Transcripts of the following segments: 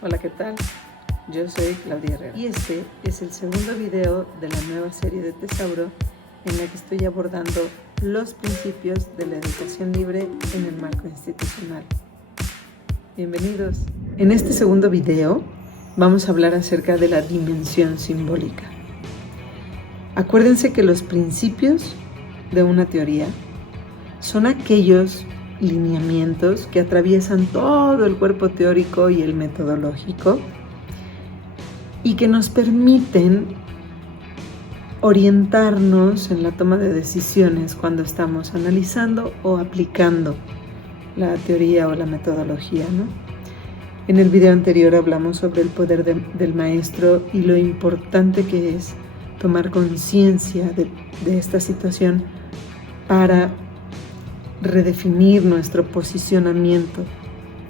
Hola, ¿qué tal? Yo soy Claudia Herrera y este es el segundo video de la nueva serie de Tesauro en la que estoy abordando los principios de la educación libre en el marco institucional. Bienvenidos. En este segundo video vamos a hablar acerca de la dimensión simbólica. Acuérdense que los principios de una teoría son aquellos lineamientos que atraviesan todo el cuerpo teórico y el metodológico y que nos permiten orientarnos en la toma de decisiones cuando estamos analizando o aplicando la teoría o la metodología, ¿no? En el video anterior hablamos sobre el poder del maestro y lo importante que es tomar conciencia de esta situación para redefinir nuestro posicionamiento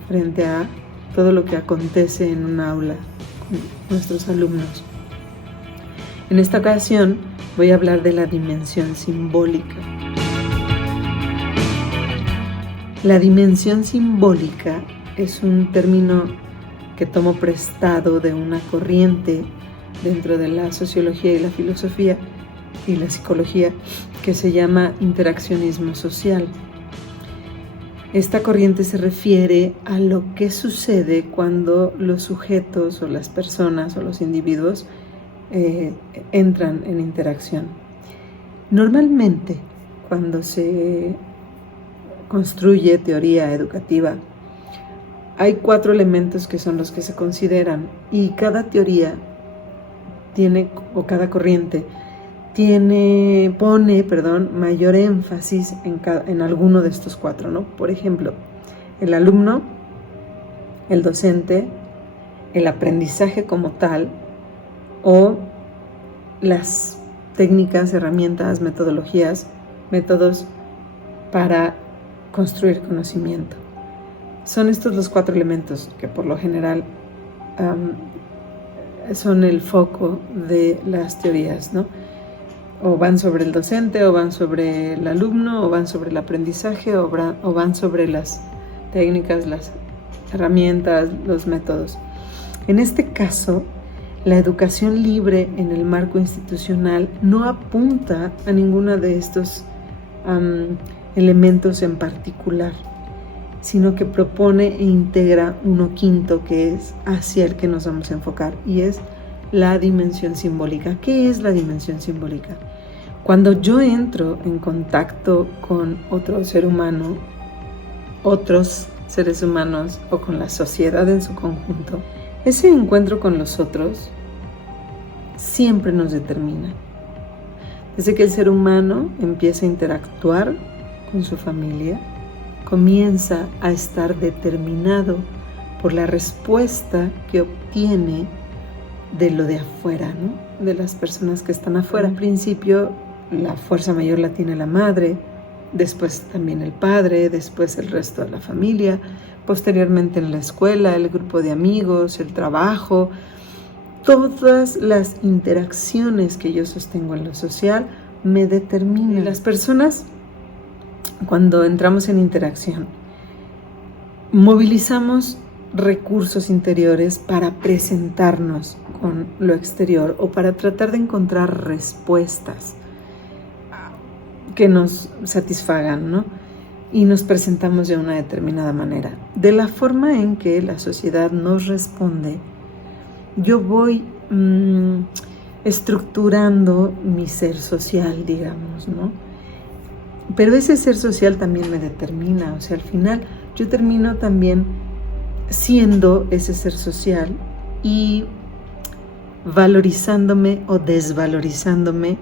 frente a todo lo que acontece en un aula con nuestros alumnos. En esta ocasión voy a hablar de la dimensión simbólica. La dimensión simbólica es un término que tomo prestado de una corriente dentro de la sociología y la filosofía y la psicología que se llama interaccionismo social. Esta corriente se refiere a lo que sucede cuando los sujetos o las personas o los individuos entran en interacción. Normalmente, cuando se construye teoría educativa, hay 4 elementos que son los que se consideran y cada teoría tiene, o cada corriente pone mayor énfasis en alguno de estos 4, ¿no? Por ejemplo, el alumno, el docente, el aprendizaje como tal o las técnicas, herramientas, metodologías, métodos para construir conocimiento. Son estos los 4 elementos que por lo general son el foco de las teorías, ¿no? O van sobre el docente, o van sobre el alumno, o van sobre el aprendizaje, o van sobre las técnicas, las herramientas, los métodos. En este caso, la educación libre en el marco institucional no apunta a ninguno de estos elementos en particular, sino que propone e integra uno quinto que es hacia el que nos vamos a enfocar, y es la dimensión simbólica. ¿Qué es la dimensión simbólica? Cuando yo entro en contacto con otro ser humano, otros seres humanos o con la sociedad en su conjunto, ese encuentro con los otros siempre nos determina. Desde que el ser humano empieza a interactuar con su familia, comienza a estar determinado por la respuesta que obtiene de lo de afuera, ¿no? De las personas que están afuera. Al principio la fuerza mayor la tiene la madre, después también el padre, después el resto de la familia, posteriormente en la escuela, el grupo de amigos, el trabajo. Todas las interacciones que yo sostengo en lo social me determinan. Y las personas, cuando entramos en interacción, movilizamos recursos interiores para presentarnos con lo exterior o para tratar de encontrar respuestas que nos satisfagan, ¿no? Y nos presentamos de una determinada manera. De la forma en que la sociedad nos responde, yo voy estructurando mi ser social, digamos, ¿no? Pero ese ser social también me determina, o sea, al final yo termino también siendo ese ser social y valorizándome o desvalorizándome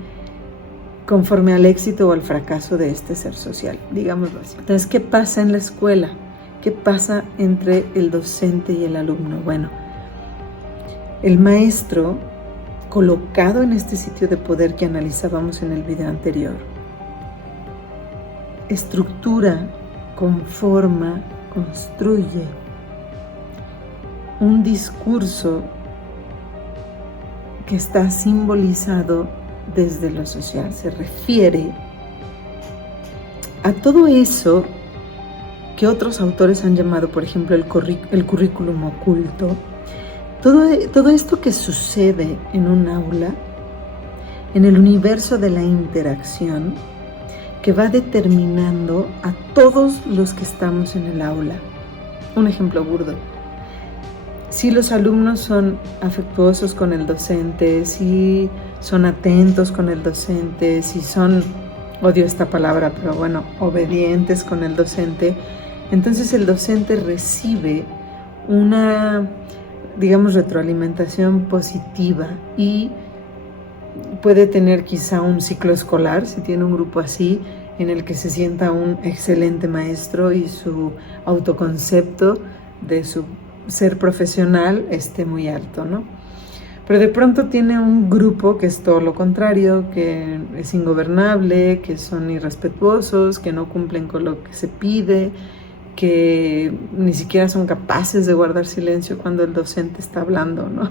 conforme al éxito o al fracaso de este ser social, digámoslo así. Entonces, ¿qué pasa en la escuela? ¿Qué pasa entre el docente y el alumno? Bueno, el maestro, colocado en este sitio de poder que analizábamos en el video anterior, estructura, conforma, construye un discurso que está simbolizado desde lo social. Se refiere a todo eso que otros autores han llamado, por ejemplo, el currículum oculto, Todo esto que sucede en un aula, en el universo de la interacción, que va determinando a todos los que estamos en el aula. Un ejemplo burdo. Si los alumnos son afectuosos con el docente, si son atentos con el docente, si son, odio esta palabra, pero bueno, obedientes con el docente, entonces el docente recibe una, digamos, retroalimentación positiva y puede tener quizá un ciclo escolar, si tiene un grupo así, en el que se sienta un excelente maestro y su autoconcepto de su ser profesional esté muy alto, ¿no? Pero de pronto tiene un grupo que es todo lo contrario, que es ingobernable, que son irrespetuosos, que no cumplen con lo que se pide, que ni siquiera son capaces de guardar silencio cuando el docente está hablando, ¿no?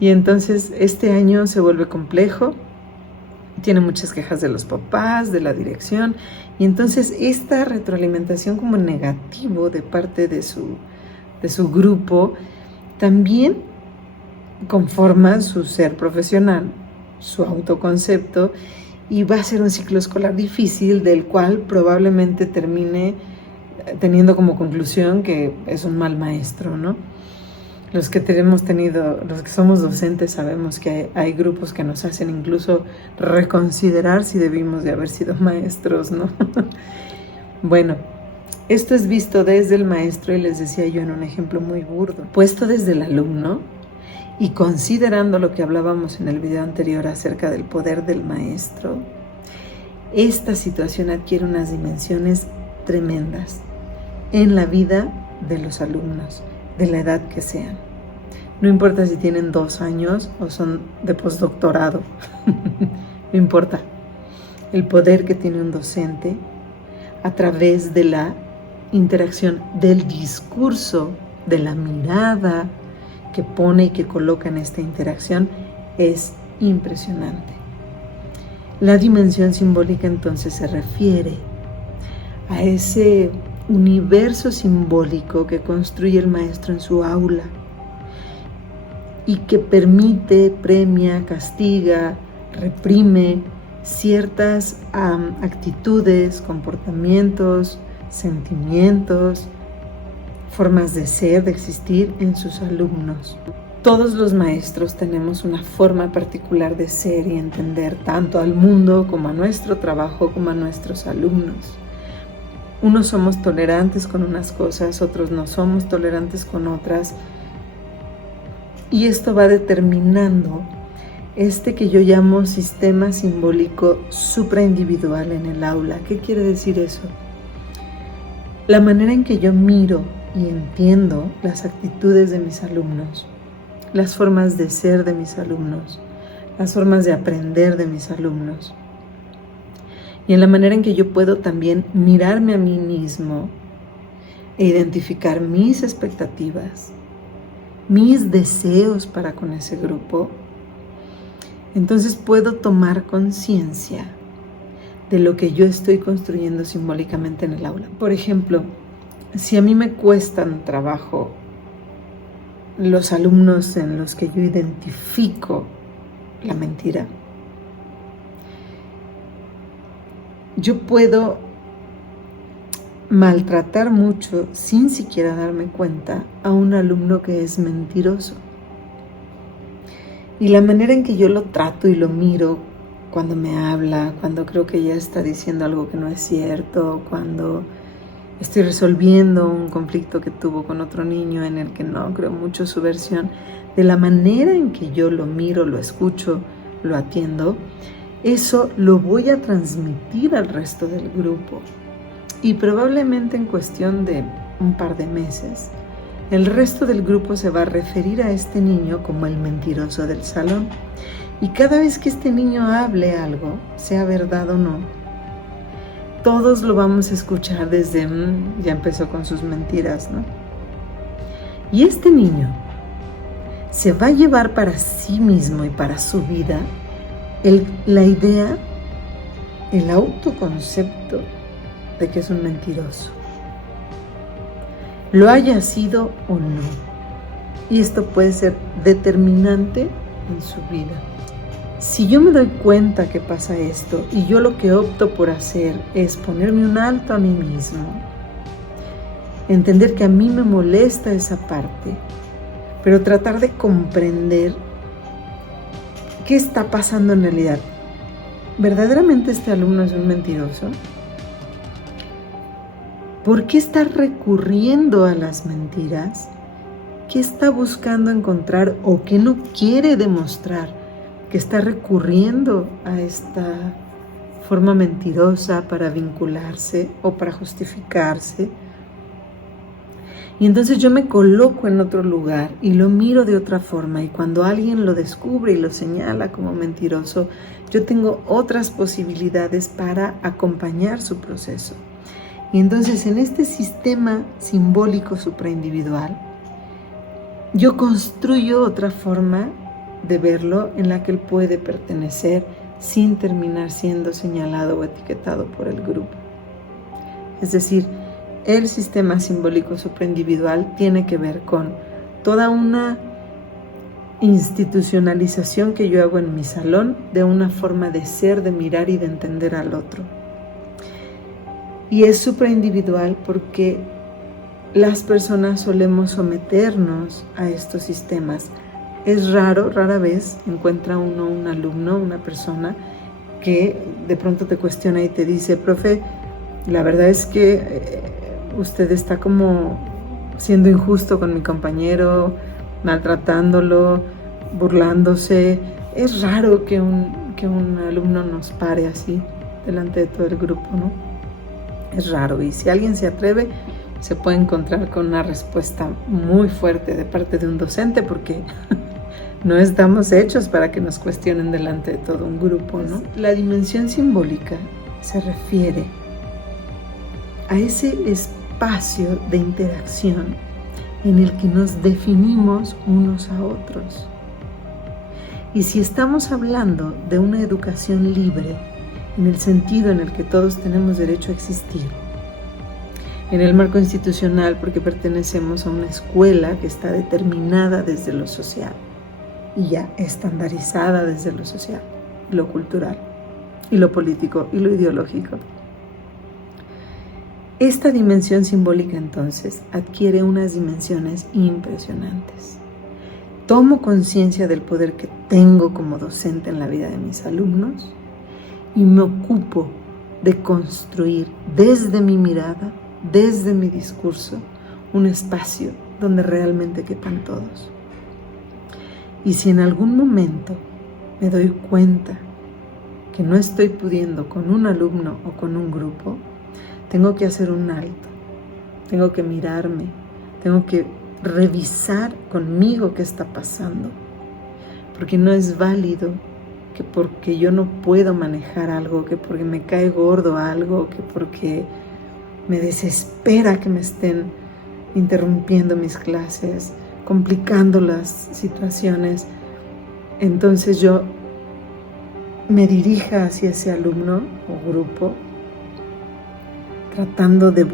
Y entonces este año se vuelve complejo, tiene muchas quejas de los papás, de la dirección, y entonces esta retroalimentación como negativo de parte de su grupo también conforma su ser profesional, su autoconcepto, y va a ser un ciclo escolar difícil del cual probablemente termine teniendo como conclusión que es un mal maestro, ¿no? Los que somos docentes sabemos que hay grupos que nos hacen incluso reconsiderar si debimos de haber sido maestros, ¿no? Bueno, esto es visto desde el maestro y les decía yo en un ejemplo muy burdo, puesto desde el alumno y considerando lo que hablábamos en el video anterior acerca del poder del maestro, esta situación adquiere unas dimensiones tremendas en la vida de los alumnos, de la edad que sean. No importa si tienen 2 años o son de postdoctorado, no importa. El poder que tiene un docente a través de la interacción, del discurso, de la mirada que pone y que coloca en esta interacción es impresionante. La dimensión simbólica entonces se refiere a ese universo simbólico que construye el maestro en su aula y que permite, premia, castiga, reprime ciertas actitudes, comportamientos, sentimientos, formas de ser, de existir en sus alumnos. Todos los maestros tenemos una forma particular de ser y entender tanto al mundo como a nuestro trabajo como a nuestros alumnos. Unos somos tolerantes con unas cosas, otros no somos tolerantes con otras. Y esto va determinando que yo llamo sistema simbólico supraindividual en el aula. ¿Qué quiere decir eso? La manera en que yo miro y entiendo las actitudes de mis alumnos, las formas de ser de mis alumnos, las formas de aprender de mis alumnos. Y en la manera en que yo puedo también mirarme a mí mismo e identificar mis expectativas, mis deseos para con ese grupo, entonces puedo tomar conciencia de lo que yo estoy construyendo simbólicamente en el aula. Por ejemplo, si a mí me cuestan trabajo los alumnos en los que yo identifico la mentira, yo puedo maltratar mucho, sin siquiera darme cuenta, a un alumno que es mentiroso. Y la manera en que yo lo trato y lo miro cuando me habla, cuando creo que ya está diciendo algo que no es cierto, cuando estoy resolviendo un conflicto que tuvo con otro niño en el que no creo mucho su versión, de la manera en que yo lo miro, lo escucho, lo atiendo, eso lo voy a transmitir al resto del grupo. Y probablemente en cuestión de un par de meses, el resto del grupo se va a referir a este niño como el mentiroso del salón. Y cada vez que este niño hable algo, sea verdad o no, todos lo vamos a escuchar desde, ya empezó con sus mentiras, ¿no? Y este niño se va a llevar para sí mismo y para su vida la idea, el autoconcepto de que es un mentiroso. Lo haya sido o no. Y esto puede ser determinante en su vida. Si yo me doy cuenta que pasa esto y yo lo que opto por hacer es ponerme un alto a mí mismo, entender que a mí me molesta esa parte, pero tratar de comprender qué está pasando en realidad. ¿Verdaderamente este alumno es un mentiroso? ¿Por qué está recurriendo a las mentiras? ¿Qué está buscando encontrar o qué no quiere demostrar que está recurriendo a esta forma mentirosa para vincularse o para justificarse? Y entonces yo me coloco en otro lugar y lo miro de otra forma, y cuando alguien lo descubre y lo señala como mentiroso, yo tengo otras posibilidades para acompañar su proceso. Y entonces en este sistema simbólico supraindividual, yo construyo otra forma de verlo en la que él puede pertenecer sin terminar siendo señalado o etiquetado por el grupo. Es decir, el sistema simbólico supraindividual tiene que ver con toda una institucionalización que yo hago en mi salón de una forma de ser, de mirar y de entender al otro. Y es supraindividual porque las personas solemos someternos a estos sistemas. Es rara vez encuentra uno un alumno, una persona que de pronto te cuestiona y te dice: profe, la verdad es que usted está como siendo injusto con mi compañero, maltratándolo, burlándose. Es raro que un alumno nos pare así delante de todo el grupo, ¿no? Es raro, y si alguien se atreve, se puede encontrar con una respuesta muy fuerte de parte de un docente, porque no estamos hechos para que nos cuestionen delante de todo un grupo, ¿no? La dimensión simbólica se refiere a ese espacio de interacción en el que nos definimos unos a otros. Y si estamos hablando de una educación libre, en el sentido en el que todos tenemos derecho a existir, en el marco institucional porque pertenecemos a una escuela que está determinada desde lo social y ya estandarizada desde lo social, lo cultural y lo político y lo ideológico. Esta dimensión simbólica entonces adquiere unas dimensiones impresionantes. Tomo conciencia del poder que tengo como docente en la vida de mis alumnos y me ocupo de construir desde mi mirada, desde mi discurso, un espacio donde realmente quepan todos. Y si en algún momento me doy cuenta que no estoy pudiendo con un alumno o con un grupo, tengo que hacer un alto, tengo que mirarme, tengo que revisar conmigo qué está pasando, porque no es válido que porque yo no puedo manejar algo, que porque me cae gordo algo, que porque me desespera que me estén interrumpiendo mis clases, complicando las situaciones, entonces yo me dirija hacia ese alumno o grupo, tratando de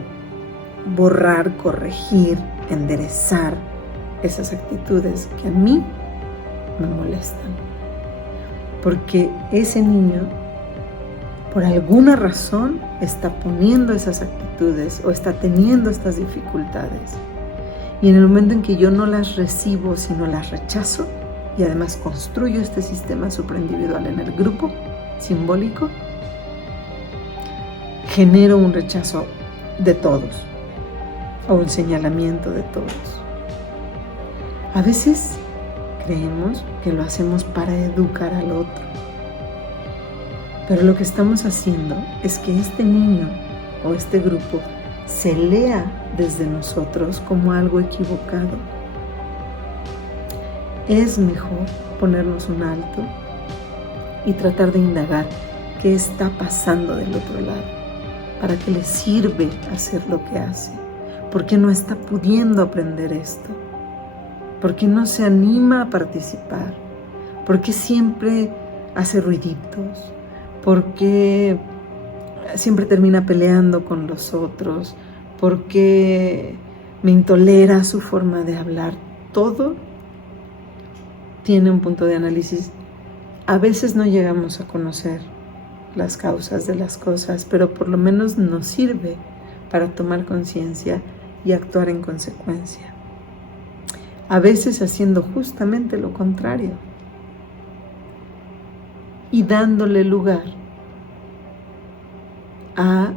borrar, corregir, enderezar esas actitudes que a mí me molestan. Porque ese niño, por alguna razón, está poniendo esas actitudes o está teniendo estas dificultades. Y en el momento en que yo no las recibo, sino las rechazo, y además construyo este sistema supraindividual en el grupo simbólico, genero un rechazo de todos o un señalamiento de todos. A veces creemos que lo hacemos para educar al otro, pero lo que estamos haciendo es que este niño o este grupo se lea desde nosotros como algo equivocado. Es mejor ponernos un alto y tratar de indagar qué está pasando del otro lado. ¿Para qué le sirve hacer lo que hace? ¿Por qué no está pudiendo aprender esto? ¿Por qué no se anima a participar? ¿Por qué siempre hace ruiditos? ¿Por qué siempre termina peleando con los otros? ¿Por qué me intolera su forma de hablar todo tiene un punto de análisis. A veces no llegamos a conocer las causas de las cosas, pero por lo menos nos sirve para tomar conciencia y actuar en consecuencia. A veces haciendo justamente lo contrario y dándole lugar a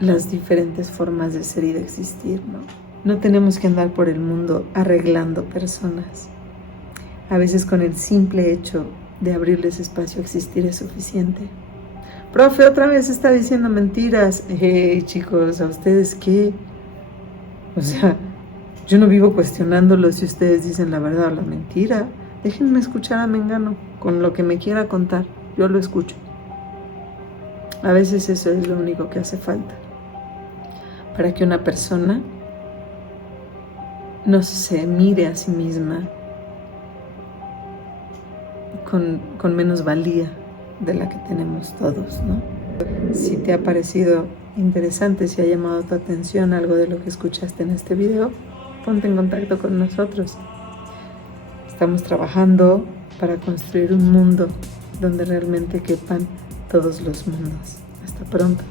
las diferentes formas de ser y de existir, ¿no? No tenemos que andar por el mundo arreglando personas. A veces con el simple hecho de abrirles espacio a existir es suficiente. Profe, otra vez está diciendo mentiras. Hey, chicos, ¿a ustedes qué? O sea, yo no vivo cuestionándolo si ustedes dicen la verdad o la mentira. Déjenme escuchar a Mengano con lo que me quiera contar. Yo lo escucho. A veces eso es lo único que hace falta para que una persona no se mire a sí misma con menos valía de la que tenemos todos, ¿no? Si te ha parecido interesante, si ha llamado tu atención algo de lo que escuchaste en este video, ponte en contacto con nosotros. Estamos trabajando para construir un mundo donde realmente quepan todos los mundos. Hasta pronto.